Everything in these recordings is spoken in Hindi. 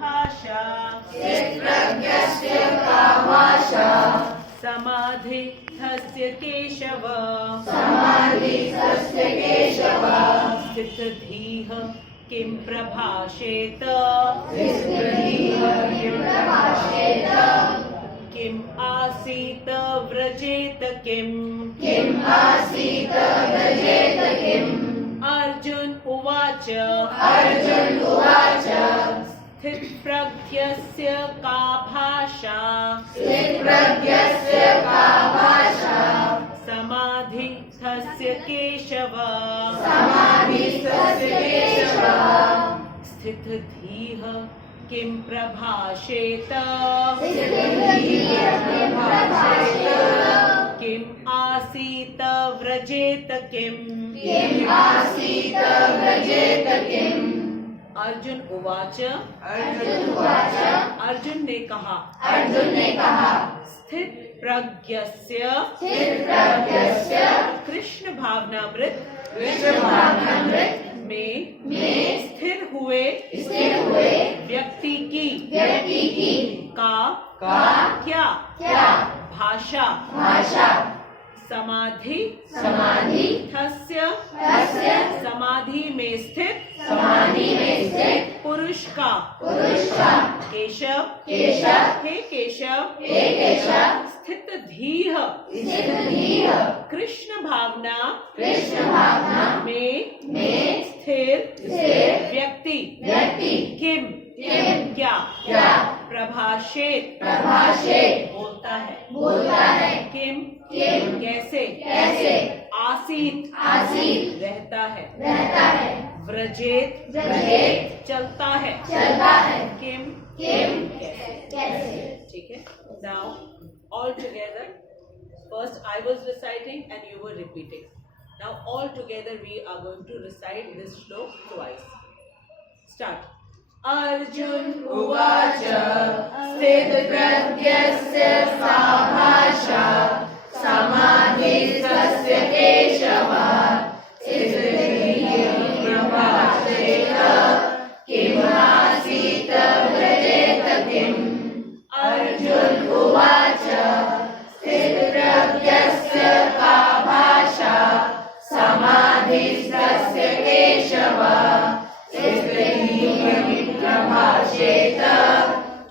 भाषा स्थितप्रज्ञस्य का भाषा समाधिस्थस्य केशव समाधिस्थस्य केशव स्थितधीः किं प्रभाषेत स्थितधीः किं प्रभाषेत किम् आसीत व्रजेत किम् आसीत व्रजेत किम् अर्जुन उवाच अर्जुन उवाच स्थितप्रज्ञस्य का भाषा स्थितप्रज्ञस्य का भाषा समाधिस्थस्य केशव समाधिस्थस्य केशव स्थितधीः किं प्रभाषेत स्थितधीः किं प्रभाषेत किम् आसीत व्रजेत किम् आसीत व्रजेत किम् अर्जुन उवाच अर्जुन उवाच अर्जुन ने कहा अर्जुन ने कहा स्थित प्रज्ञस्य स्थितप्रज्ञस्य कृष्ण भावनामृत कृष्ण भावनामृत में में स्थिर हुए स्थिर हुए व्यक्ति की का क्या भाषा भाषा समाधि समाधि थस्य समाधि में स्थित समाधि में स्थित पुरुष का केशव हे केशव स्थित धीः स्थितधीः कृष्ण भावना कृष्ण भावना में स्थिर व्यक्ति किम क्या प्रभाषेत बोलता है किम कैसे आसीत रहता है व्रजेत चलता है किम कैसे ठीक है now all together first I was reciting and you were repeating now all together we are going to recite this shloka twice start Arjun उवाच स्थितप्रज्ञस्य सा भाषा समाधिस्थस्य केशव स्थितधीः प्रभाषेत किम् आसीत व्रजेत किम् अर्जुन उवाच स्थितप्रज्ञस्य का भाषा समाधिस्थस्य केशव स्थितधीः प्रभाषेत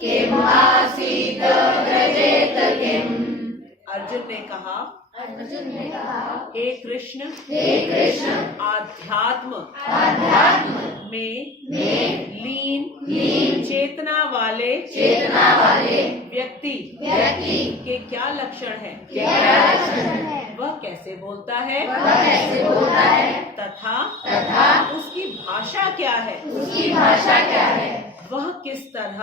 किम् आसीत व्रजेत किम् अर्जुन ने कहा हे कृष्ण आध्यात्म में लीन चेतना वाले व्यक्ति के क्या लक्षण है वह कैसे बोलता है तथा उसकी भाषा क्या है वह किस तरह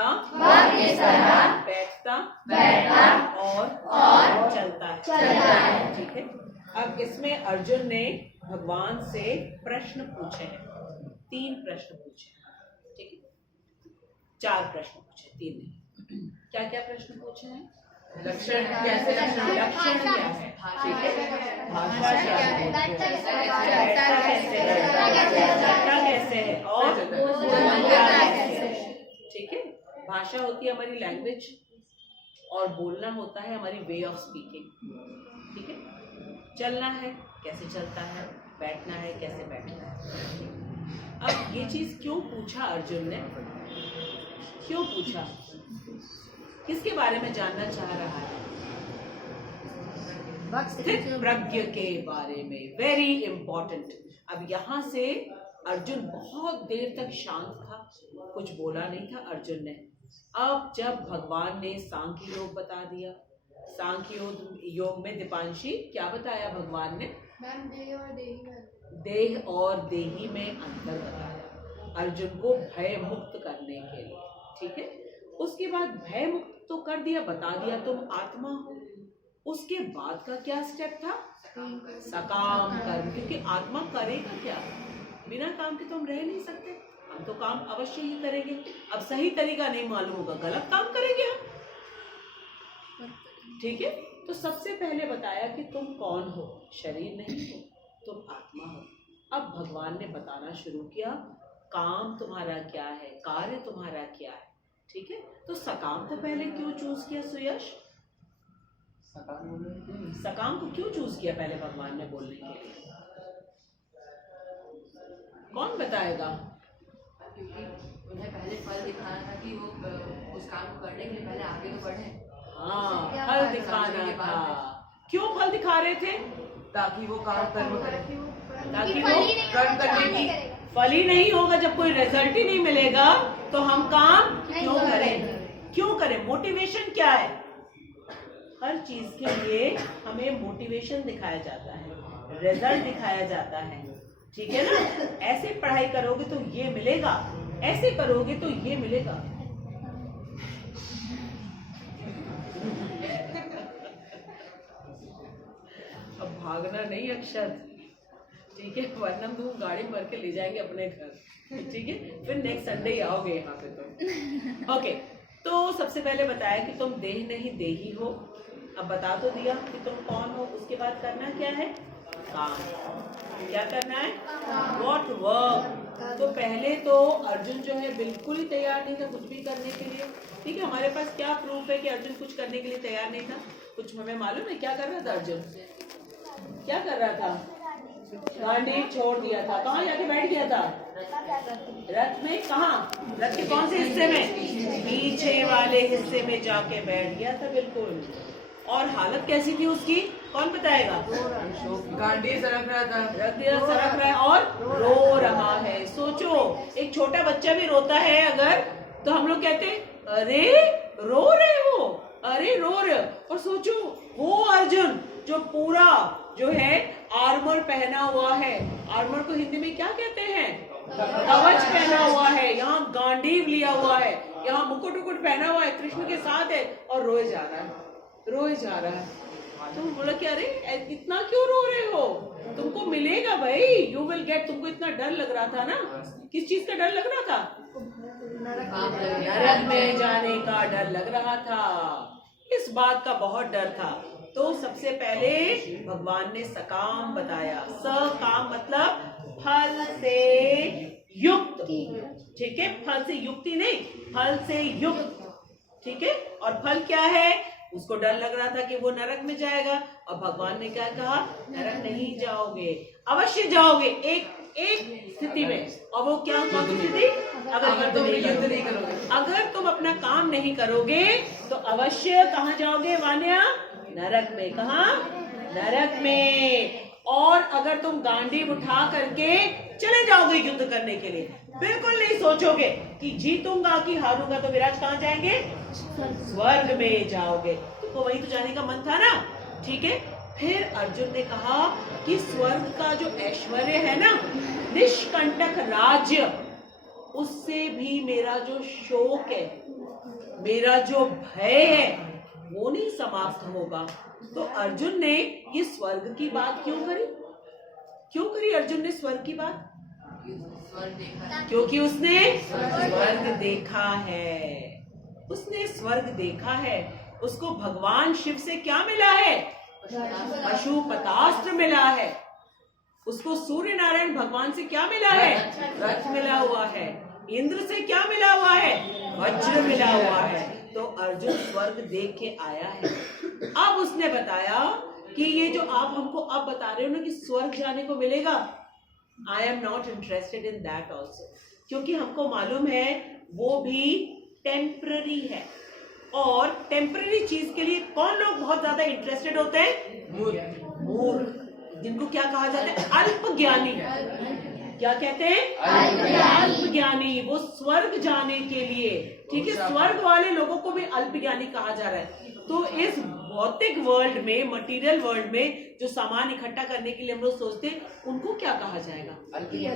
बैठता और चलता है ठीक है अब इसमें अर्जुन ने भगवान से प्रश्न पूछे हैं 3 प्रश्न पूछे ठीक है 4 प्रश्न पूछे 3 नहीं क्या क्या प्रश्न पूछे हैं लक्षण क्या है ठीक है भाषा क्या है बैठता कैसे है और ठीक है भाषा होती है हमारी लैंग्वेज और बोलना होता है हमारी वे ऑफ स्पीकिंग ठीक है चलना है कैसे चलता है बैठना है कैसे बैठना है अब ये चीज क्यों पूछा अर्जुन ने क्यों पूछा किसके बारे में जानना चाह रहा है स्थित प्रज्ञ के बारे में वेरी इंपॉर्टेंट अब यहाँ से अर्जुन बहुत देर तक शांत था कुछ बोला नहीं था अर्जुन ने अब जब भगवान ने सांख्य योग बता दिया सांख्य योग में दीपांशी क्या बताया भगवान ने देह और देही में अंतर बताया अर्जुन को भय मुक्त करने के लिए ठीक है उसके बाद भय मुक्त तो कर दिया बता दिया तुम आत्मा हो उसके बाद का क्या स्टेप था सकाम कर्म क्योंकि आत्मा करेगा क्या बिना काम के तो हम रह नहीं सकते हम तो काम अवश्य ही करेंगे अब सही तरीका नहीं मालूम होगा गलत काम करेंगे हम ठीक है तो सबसे पहले बताया कि तुम कौन हो शरीर नहीं हो तुम आत्मा हो अब भगवान ने बताना शुरू किया काम तुम्हारा क्या है कार्य तुम्हारा क्या है ठीक है, तो सकाम को पहले क्यों चूज किया सुयश? सकाम को क्यों चूज किया पहले भगवान ने बोलने के लिए? कौन बताएगा? क्योंकि उन्हें पहले फल दिखाना था कि वो उस काम को करने के लिए पहले आगे तो बढ़े। हाँ, फल दिखाना था। क्यों फल दिखा रहे थे? ताकि वो काम कर्म करे, ताकि वो कर्म करने की फल ही नहीं होगा, जब कोई रिजल्ट ही नहीं मिलेगा तो हम काम क्यों करें? क्यों करें? मोटिवेशन क्या है? हर चीज के लिए हमें मोटिवेशन दिखाया जाता है, रिजल्ट दिखाया जाता है, ठीक है ना? ऐसे पढ़ाई करोगे तो ये मिलेगा, ऐसे करोगे तो ये मिलेगा। अब भागना नहीं अक्षत, ठीक है, वरना तुम गाड़ी भर के ले जाएंगे अपने घर, ठीक है? फिर नेक्स्ट संडे ही आओगे यहाँ पे तुम। ओके, तो सबसे पहले बताया कि तुम देह नहीं देही हो। अब बता तो दिया कि तुम कौन हो, उसके बाद करना क्या है? काम। क्या करना है? What work. तो पहले तो अर्जुन जो है बिल्कुल ही तैयार नहीं था कुछ भी करने के लिए, ठीक है? हमारे पास क्या प्रूफ है कि अर्जुन कुछ करने के लिए तैयार नहीं था? कुछ हमें मालूम है क्या कर रहा था अर्जुन? क्या कर रहा था? गांडी छोड़ दिया था। कहाँ जाके बैठ गया था? रथ में। कहाँ? रथ के कौन से हिस्से में? पीछे वाले हिस्से में जाके बैठ गया था, बिल्कुल। और हालत कैसी थी उसकी? कौन बताएगा? गांडी सरक रहा था, सरक रहा है और रो रहा है। सोचो, एक छोटा बच्चा भी रोता है अगर, तो हम लोग कहते हैं अरे रो रहे हो, अरे रो रहे हो। और सोचो वो अर्जुन जो पूरा जो है आर्मर पहना हुआ है, आर्मर को हिंदी में क्या कहते हैं? कवच पहना हुआ है, यहाँ गांडीव लिया हुआ है, यहाँ मुकुट उकुट पहना हुआ है, कृष्ण के साथ है और रोए जा रहा है, रोए जा रहा है। तुम बोला कि अरे इतना क्यों रो रहे हो? तुमको मिलेगा भाई, यू विल गेट। तुमको इतना डर लग रहा था ना, किस चीज का डर लग रहा था? नरक में जाने का डर लग रहा था, इस बात का बहुत डर था। तो सबसे पहले भगवान ने सकाम बताया। सकाम मतलब फल से युक्त, ठीक है? फल से युक्ति नहीं, फल से युक्त, ठीक है? और फल क्या है? उसको डर लग रहा था कि वो नरक में जाएगा, और भगवान ने क्या कहा? नरक नहीं जाओगे, अवश्य जाओगे एक स्थिति में। और वो क्या स्थिति? अगर तुम युद्ध नहीं करोगे, अगर तुम अपना काम नहीं करोगे तो अवश्य कहाँ जाओगे वान्या? नरक में। कहाँ? नरक में। और अगर तुम गांडी उठा करके चले जाओगे युद्ध करने के लिए, बिल्कुल नहीं सोचोगे कि जीतूंगा कि हारूंगा, तो विराज कहाँ जाएंगे? स्वर्ग में जाओगे। तुमको वही तो जाने का मन था ना, ठीक है? फिर अर्जुन ने कहा कि स्वर्ग का जो ऐश्वर्य है ना, निष्कंटक राज्य, उससे भी मेरा जो शोक है, मेरा जो भय है, वो नहीं समाप्त होगा। तो अर्जुन ने ये स्वर्ग की बात क्यों करी? क्यों करी अर्जुन ने स्वर्ग की बात? क्योंकि उसने स्वर्ग देखा है, उसने स्वर्ग देखा है। उसको भगवान शिव से क्या मिला है? पशुपतास्त्र मिला है। उसको सूर्य नारायण भगवान से क्या मिला है? रथ मिला हुआ है। इंद्र से क्या मिला हुआ है? वज्र मिला हुआ है। तो अर्जुन स्वर्ग देख के आया है। अब उसने बताया कि ये जो आप हमको अब बता रहे हो ना कि स्वर्ग जाने को मिलेगा, I am not interested in that also, क्योंकि हमको मालूम है वो भी टेम्पररी है। और टेम्पररी चीज के लिए कौन लोग बहुत ज्यादा इंटरेस्टेड होते हैं? मूर्ख, जिनको क्या कहा जाता है? अल्प ज्ञानी। क्या कहते हैं? अल्प ज्ञानी। वो स्वर्ग जाने के लिए, ठीक है, स्वर्ग वाले लोगों को भी अल्प ज्ञानी कहा जा रहा है। तो इस भौतिक वर्ल्ड में, मटेरियल वर्ल्ड में जो सामान इकट्ठा करने के लिए हम लोग सोचते हैं, उनको क्या कहा जाएगा? क्या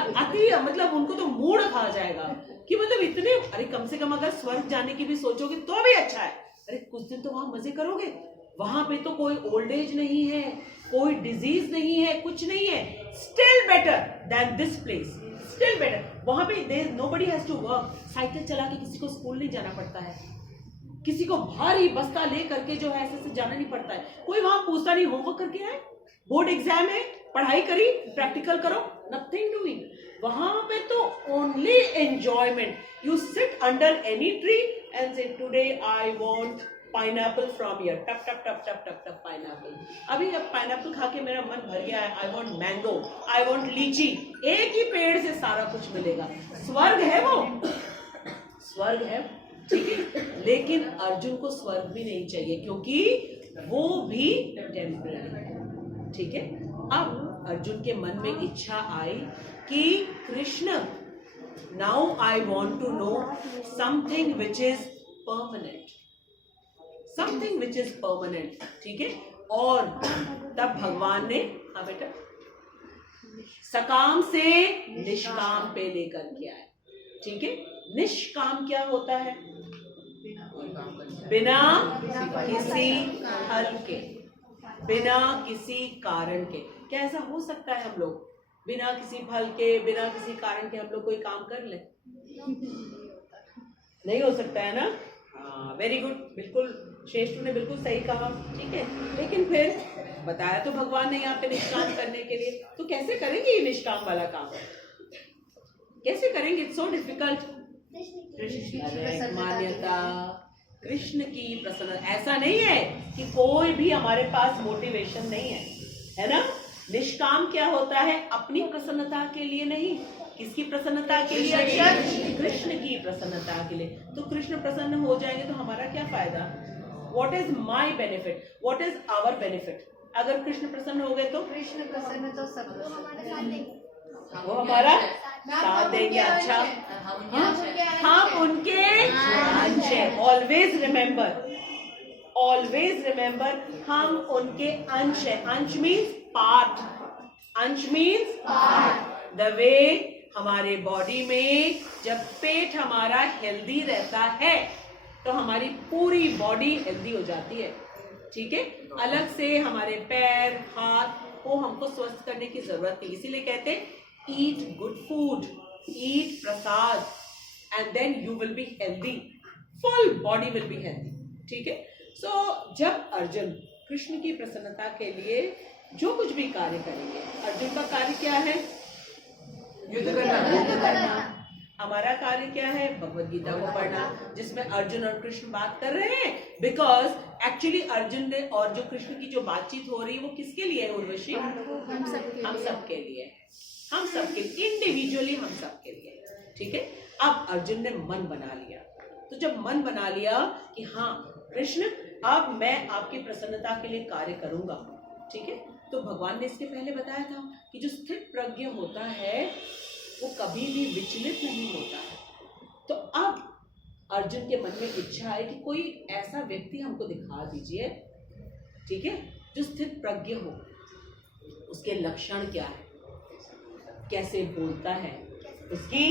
अति, मतलब उनको तो मूढ़ कहा जाएगा कि मतलब इतने, अरे कम से कम अगर स्वर्ग जाने की भी सोचोगे तो भी अच्छा है। अरे कुछ दिन तो वहां मजे करोगे, वहां पे तो कोई ओल्ड एज नहीं है, कोई डिजीज नहीं है, कुछ नहीं है। Still better than this place, still better. वहां पे nobody has to work. Cycle चला के किसी को स्कूल नहीं जाना पड़ता है, किसी को भारी बस्ता ले करके जो है ऐसे जाना नहीं पड़ता है। कोई वहां पूछता नहीं होमवर्क करके आए, बोर्ड एग्जाम है, पढ़ाई करी, प्रैक्टिकल करो, नथिंग डूइंग। वहां पे तो only enjoyment. You sit under any tree and say today I want pineapple from here, टप टप टप टप टप टप पाइनएप्पल। अभी अब पाइनएप्पल खा के मेरा मन भर गया है, I want mango, I want लीची। एक ही पेड़ से सारा कुछ मिलेगा। स्वर्ग है वो, स्वर्ग है, ठीक है। लेकिन अर्जुन को स्वर्ग भी नहीं चाहिए क्योंकि वो भी टेम्पररी है, ठीक है। अब अर्जुन के मन में इच्छा आई कि Krishna, now I want to know something which is permanent, something which is permanent, ठीक है। और तब भगवान ने, हाँ बेटा, सकाम से निष्काम पे लेकर के आए, ठीक है। निष्काम क्या होता है? बिना किसी फल के, बिना किसी कारण के। क्या ऐसा हो सकता है हम लोग बिना किसी फल के, बिना किसी कारण के हम लोग कोई काम कर ले? नहीं हो सकता है ना? हाँ, वेरी गुड, बिल्कुल श्रेष्ठ ने बिल्कुल सही कहा, ठीक है। लेकिन फिर बताया तो भगवान ने यहाँ पे निष्काम करने के लिए, तो कैसे करेंगे ये निष्काम वाला काम? कैसे करेंगे? It's so difficult. मान्यता, कृष्ण की प्रसन्नता। ऐसा नहीं है कि कोई भी हमारे पास मोटिवेशन नहीं है ना। निष्काम क्या होता है? अपनी प्रसन्नता के लिए नहीं, किसकी प्रसन्नता के लिए? कृष्ण की प्रसन्नता के लिए। तो कृष्ण प्रसन्न हो जाएंगे तो हमारा क्या फायदा? What is my benefit, what is our benefit? अगर कृष्ण प्रसन्न हो गए तो कृष्ण प्रसन्न तो सब वो हमारा साथ देंगे। अच्छा, हम उनके अंश हैं। ऑलवेज रिमेम्बर, ऑलवेज रिमेम्बर, हम उनके अंश हैं। अंश मीन्स पार्ट, अंश मीन्स पार्ट। द वे हमारे बॉडी में जब पेट हमारा हेल्दी रहता है तो हमारी पूरी बॉडी हेल्दी हो जाती है, ठीक है। अलग से हमारे पैर, हाथ को हमको स्वस्थ करने की जरूरत नहीं। इसीलिए कहते हैं eat good food, eat prasad, and then you will be healthy, full body will be healthy, ठीक है। सो जब अर्जुन कृष्ण की प्रसन्नता के लिए जो कुछ भी कार्य करेंगे, अर्जुन का कार्य क्या है? युद्ध करना। हमारा कार्य क्या है? भगवत गीता को पढ़ना, जिसमें अर्जुन और कृष्ण बात कर रहे हैं। बिकॉज एक्चुअली अर्जुन ने और जो कृष्ण की जो बातचीत हो रही है वो किसके लिए है उर्वशी? हम सबके लिए, हम सबके, इंडिविजुअली हम सबके लिए, ठीक है। अब अर्जुन ने मन बना लिया। तो जब मन बना लिया कि हाँ कृष्ण, अब मैं आपकी प्रसन्नता के लिए कार्य करूंगा, ठीक है। तो भगवान ने इसके पहले बताया था कि जो स्थित प्रज्ञ होता है वो कभी भी विचलित नहीं होता है। तो अब अर्जुन के मन में इच्छा है कि कोई ऐसा व्यक्ति हमको दिखा दीजिए, ठीक है, जो स्थित प्रज्ञ हो। उसके लक्षण क्या है, कैसे बोलता है, उसकी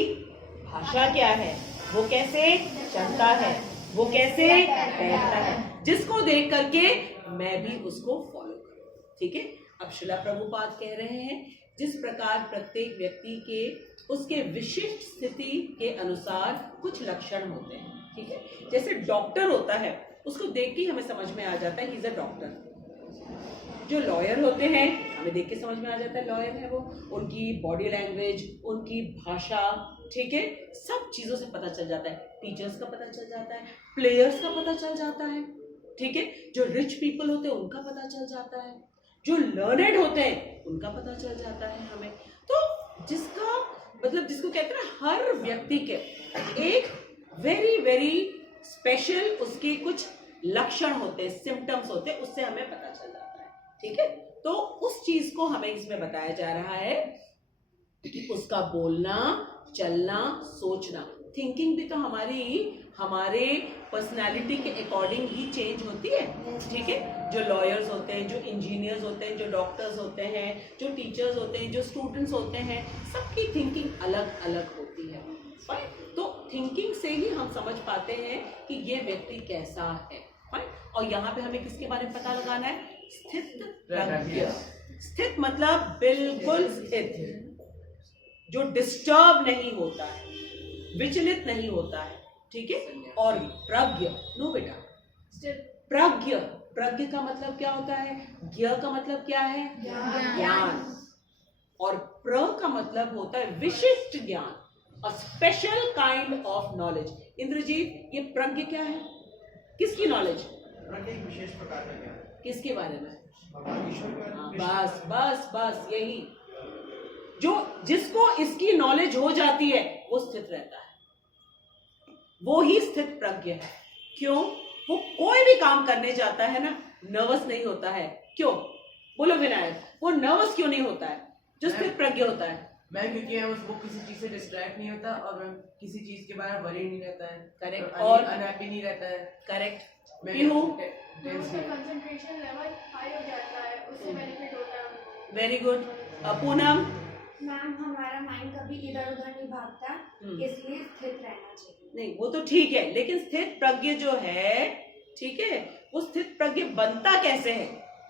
भाषा क्या है, वो कैसे चलता है, वो कैसे बैठता है, जिसको देख करके मैं भी उसको फॉलो करूं, ठीक है। अब श्रीला प्रभुपाद कह रहे हैं जिस प्रकार प्रत्येक व्यक्ति के उसके विशिष्ट स्थिति के अनुसार कुछ लक्षण होते हैं, ठीक है। जैसे डॉक्टर होता है, उसको देख के हमें समझ में आ जाता है ही इज अ डॉक्टर। जो लॉयर होते हैं हमें देख के समझ में आ जाता है लॉयर है वो। उनकी बॉडी लैंग्वेज, उनकी भाषा, ठीक है, सब चीजों से पता चल जाता है। टीचर्स का पता चल जाता है, प्लेयर्स का पता चल जाता है, ठीक है। जो रिच पीपल होते हैं उनका पता चल जाता है, जो लर्नेड होते हैं उनका पता चल जाता है हमें। तो जिसका मतलब, जिसको कहते हैं ना, हर व्यक्ति के एक वेरी वेरी स्पेशल उसके कुछ लक्षण होते हैं, सिम्टम्स होते हैं, उससे हमें पता चल जाता है, ठीक है। तो उस चीज को हमें इसमें बताया जा रहा है कि उसका बोलना, चलना, सोचना, थिंकिंग भी तो हमारे पर्सनालिटी के अकॉर्डिंग ही चेंज होती है, ठीक है। जो लॉयर्स होते हैं, जो इंजीनियर्स होते हैं, जो डॉक्टर्स होते हैं, जो टीचर्स होते हैं, जो स्टूडेंट्स होते हैं, सबकी थिंकिंग अलग अलग होती है, राइट। तो थिंकिंग से ही हम समझ पाते हैं कि ये व्यक्ति कैसा है, राइट। और यहाँ पे हमें किसके बारे में पता लगाना है? स्थित प्रज्ञ। स्थित मतलब बिल्कुल स्थित, जो डिस्टर्ब नहीं होता है, विचलित नहीं होता है, ठीक है। और प्रज्ञ, नो बेटा, प्रज्ञ, प्रज्ञ का मतलब क्या होता है? ज्ञ का मतलब क्या है? ज्ञान। और प्र का मतलब होता है विशिष्ट ज्ञान, a special kind of knowledge. Indrajeet, ये प्रज्ञ क्या है? किसकी नॉलेज? प्रज्ञा एक विशेष प्रकार का ज्ञान, किसके बारे में? भगवान ईश्वर के बारे हाँ, में। बस बस बस यही, जो जिसको इसकी नॉलेज हो जाती है वो स्थित रहता है, वो ही स्थित प्रज्ञ है। क्यों? वो कोई भी काम करने जाता है ना, नर्वस नहीं होता है। क्यों? बोलो विनायक, वो नर्वस क्यों नहीं होता है जो स्थित प्रज्ञ होता है? मैं क्योंकि वो किसी चीज से डिस्ट्रैक्ट नहीं होता और मैं किसी चीज के बारे में वरी नहीं रहता है। करेक्ट। और और अनहैप्पी नहीं रहता है। करेक्ट। मैं पीहू, टेंस नहीं। कंसंट्रेशन लेवल हाई हो जाता है, उससे बेनिफिट होता है हमको। Very good. पूनम, मैम, हमारा माइंड कभी इधर उधर नहीं भागता, इसलिए स्थित रहना चाहिए। नहीं वो तो ठीक है, लेकिन स्थित प्रज्ञ जो है, ठीक है, वो स्थित प्रज्ञ बनता कैसे है?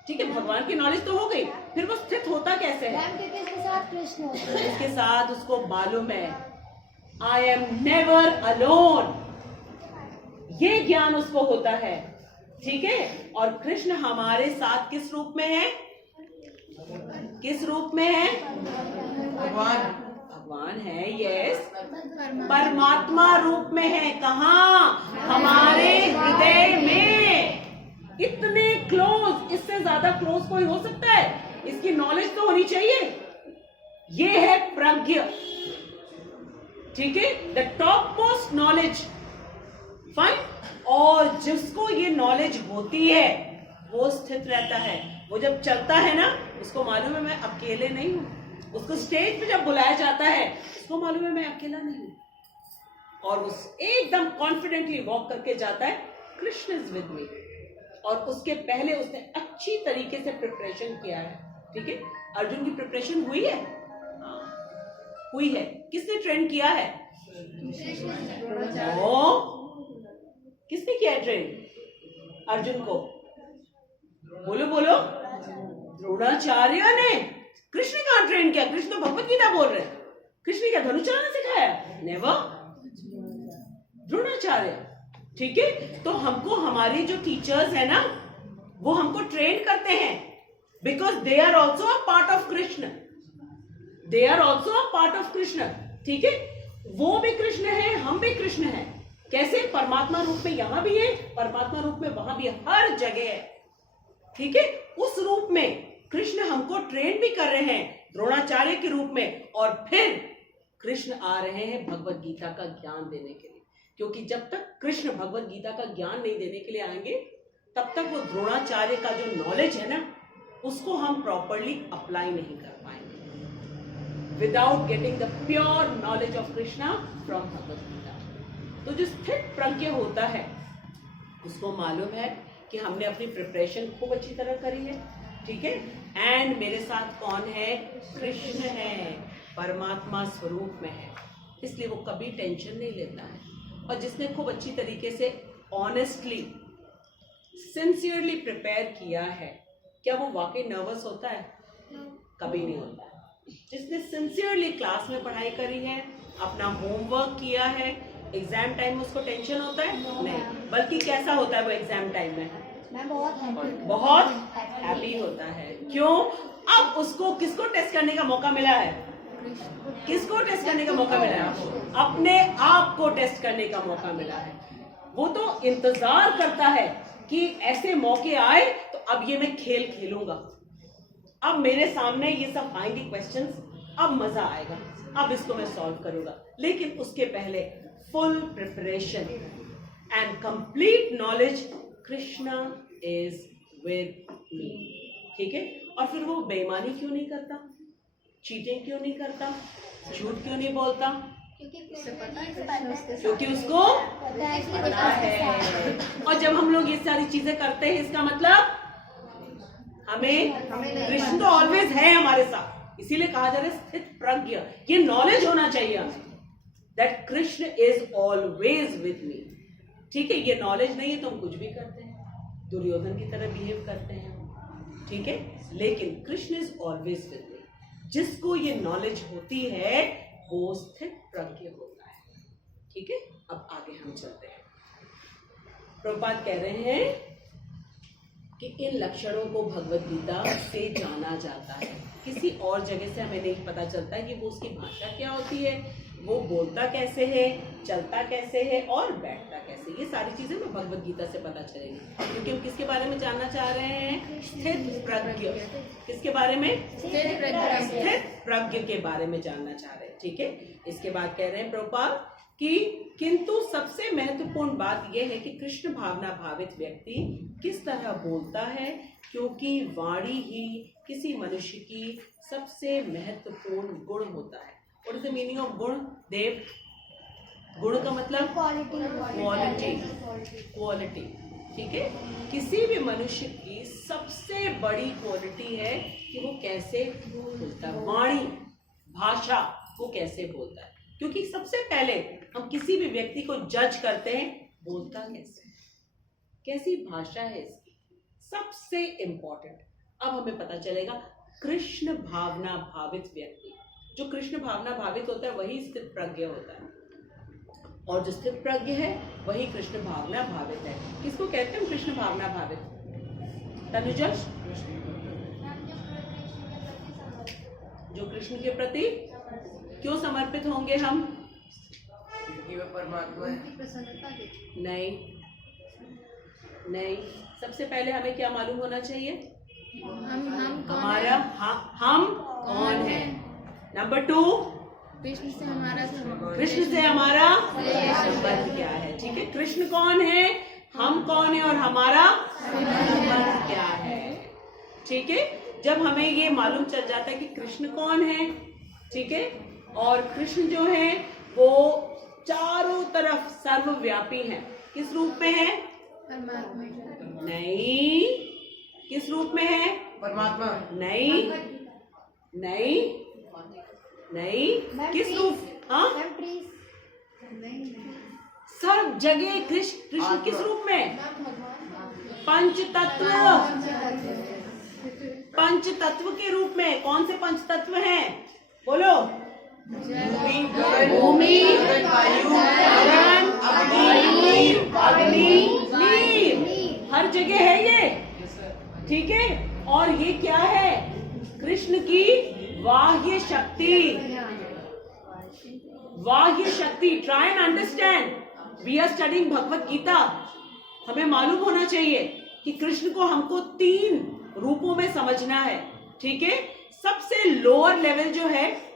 ठीक है, भगवान की नॉलेज तो हो गई, फिर वो स्थित होता कैसे है? मैम क्योंकि इसके साथ कृष्ण होते हैं। इसके साथ उसको मालूम है आई एम नेवर अलोन, ये ज्ञान उसको होता है। ठीक है, और कृष्ण हमारे साथ किस रूप में है? किस रूप में है? भगवान भगवान है, यस, परमात्मा रूप में है। कहाँ? हमारे हृदय में। इतने क्लोज, इससे ज्यादा क्लोज कोई हो सकता है? इसकी नॉलेज तो होनी चाहिए। ये है प्रज्ञ, ठीक है, the top most knowledge, fine. और जिसको ये नॉलेज होती है वो स्थित रहता है। वो जब चलता है ना, उसको मालूम है मैं अकेले नहीं हूं। उसको स्टेज पे जब बुलाया जाता है, उसको मालूम है मैं अकेला नहीं हूं, और उस एकदम कॉन्फिडेंटली वॉक करके जाता है, कृष्ण इज विद मी। और उसके पहले उसने अच्छी तरीके से प्रिपरेशन किया है। ठीक है, अर्जुन की प्रिपरेशन हुई है, हुई है। किसने ट्रेन किया है? ओ, किसने किया है ट्रेन अर्जुन को? बोलो बोलो। द्रोणाचार्य ने। कृष्ण ने कहाँ ट्रेन किया? कृष्ण तो भगवत गीता बोल रहे हैं। कृष्ण ने क्या धनुष चलाना सिखाया? नेवर। द्रोणाचार्य। ठीक है, तो हमको हमारी जो टीचर्स है ना, वो हमको ट्रेन करते हैं, because they are also a part of Krishna. They are also a part of Krishna. ठीक है, वो भी कृष्ण है, हम भी कृष्ण है। कैसे? परमात्मा रूप में यहां भी है, परमात्मा रूप में वहां भी है, हर जगह है। ठीक है, उस रूप में कृष्ण हमको ट्रेन भी कर रहे हैं द्रोणाचार्य के रूप में, और फिर कृष्ण आ रहे हैं भगवत गीता का ज्ञान देने के लिए। क्योंकि जब तक कृष्ण भगवत गीता का ज्ञान नहीं देने के लिए आएंगे, तब तक वो द्रोणाचार्य का जो नॉलेज है ना, उसको हम प्रॉपरली अप्लाई नहीं कर पाएंगे without getting the pure knowledge of Krishna from Bhagavad Gita. तो जो स्थित प्रज्ञ होता है, उसको मालूम है कि हमने अपनी प्रिपरेशन खूब अच्छी तरह करी है। ठीक है, एंड मेरे साथ कौन है? कृष्ण है, परमात्मा स्वरूप में है, इसलिए वो कभी टेंशन नहीं लेता है। और जिसने खूब अच्छी तरीके से ऑनेस्टली सिंसियरली प्रिपेयर किया है, क्या वो वाकई नर्वस होता है? कभी नहीं होता है। जिसने सिंसियरली क्लास में पढ़ाई करी है, अपना होमवर्क किया है, एग्जाम टाइम में उसको टेंशन होता है? नहीं, बल्कि कैसा होता है वो एग्जाम टाइम में? मैं बहुत हैप्पी होता है। क्यों? अब उसको किसको टेस्ट करने का मौका मिला है? किसको टेस्ट करने का मौका मिला है? अपने आप को टेस्ट करने का मौका मिला है। वो तो इंतजार करता है कि ऐसे मौके आए तो अब ये मैं खेल खेलूंगा, अब मेरे सामने ये सब आएंगे क्वेश्चंस, अब मजा आएगा, अब इसको मैं सॉल्व करूंगा। लेकिन उसके पहले full preparation and complete knowledge, Krishna is with me. ठीक है, और फिर वो बेईमानी क्यों नहीं करता? चीटिंग क्यों नहीं करता? झूठ क्यों नहीं बोलता? क्योंकि उसको पता है। और जब हम लोग ये सारी चीजें करते हैं, इसका मतलब हमें कृष्ण तो ऑलवेज है हमारे साथ, इसीलिए कहा जा रहा है स्थित प्रज्ञ। ये नॉलेज होना चाहिए हमें that Krishna is always with me. ठीक है, ये नॉलेज नहीं है तो हम कुछ भी करते हैं, दुर्योधन की तरह बिहेव करते हैं। ठीक है, लेकिन Krishna is always with me. जिसको ये नॉलेज होती है वो स्थित प्रज्ञ होता है। ठीक है, अब आगे हम चलते हैं। प्रभुपाद कह रहे हैं कि इन लक्षणों को भगवत गीता से जाना जाता है। किसी और जगह से हमें नहीं पता चलता है कि वो उसकी भाषा क्या होती है, वो बोलता कैसे है, चलता कैसे है और बैठता कैसे। ये सारी चीजें हमें भगवत गीता से पता चलेगी, क्योंकि हम किसके बारे में जानना चाह रहे हैं? स्थित प्रज्ञ। किसके बारे में? स्थित प्रज्ञ के बारे में जानना चाह रहे हैं। ठीक है, इसके बाद कह रहे हैं प्रभुपाद कि किंतु सबसे महत्वपूर्ण बात यह है कि कृष्ण भावना भावित व्यक्ति किस तरह बोलता है, क्योंकि वाणी ही किसी मनुष्य की सबसे महत्वपूर्ण गुण होता है। What is the meaning of गुण देव? गुण का मतलब क्वालिटी। ठीक है, किसी भी मनुष्य की सबसे बड़ी क्वालिटी है कि वो कैसे बोलता है, वाणी भाषा वो कैसे बोलता है। क्योंकि सबसे पहले हम किसी भी व्यक्ति को जज करते हैं, बोलता कैसे, कैसी भाषा है इसकी, सबसे इंपॉर्टेंट। अब हमें पता चलेगा कृष्ण भावना भावित व्यक्ति, जो कृष्ण भावना भावित होता है वही स्थित प्रज्ञ होता है, और जो स्थित प्रज्ञ है वही कृष्ण भावना भावित है। किसको कहते हैं कृष्ण भावना भावित? तनुजश, जो कृष्ण के प्रति क्यों समर्पित होंगे हम? क्योंकि वह परमात्मा है। नहीं, सबसे पहले हमें क्या मालूम होना चाहिए? हम हमारा हम कौन है। नंबर 2, कृष्ण से हमारा कृष्ण से हमारा संबंध क्या है। ठीक है, कृष्ण कौन है, हम कौन है और हमारा संबंध क्या है। ठीक है, जब हमें ये मालूम चल जाता है कि कृष्ण कौन है, ठीक है, और कृष्ण जो है वो चारों तरफ सर्वव्यापी है। किस रूप में है? नहीं, किस रूप में है? परमात्मा। नहीं, किस रूप? हाँ, सब जगह कृष्ण किस रूप में? पंच तत्व के रूप में। कौन से पंच तत्व हैं? बोलो। भूमि, गगन, अग्नि, नीर, हर जगह है ये। ठीक है, और ये क्या है? कृष्ण की बाह्य शक्ति। Try and understand, we are studying Bhagavad Gita. हमें मालूम होना चाहिए कि कृष्ण को हमको 3 रूपों में समझना है। ठीक है, सबसे लोअर लेवल जो है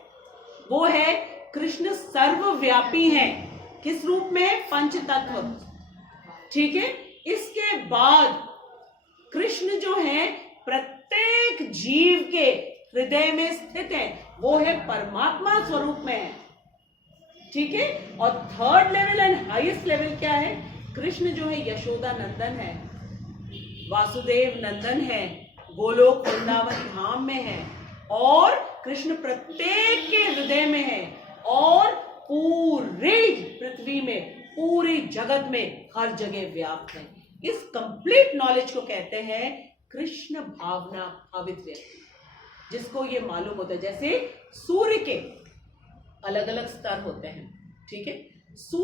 वो है कृष्ण सर्वव्यापी है। किस रूप में? पंच तत्व। ठीक है, इसके बाद कृष्ण जो है प्रत्येक जीव के हृदय में स्थित है, वो है परमात्मा स्वरूप में है। ठीक है, और third level and highest level क्या है? कृष्ण जो है यशोदा नंदन है, वासुदेव नंदन है, गोलोक वृंदावन धाम में है, और कृष्ण प्रत्येक के हृदय में है, और पूरी पृथ्वी में, पूरी जगत में, हर जगह व्याप्त है। इस कंप्लीट नॉलेज को कहते हैं कृष्ण भावना भावित व्यक्ति, जिसको ये मालूम होता है। जैसे सूर्य के अलग अलग स्तर होते हैं। ठीक है, सूर्य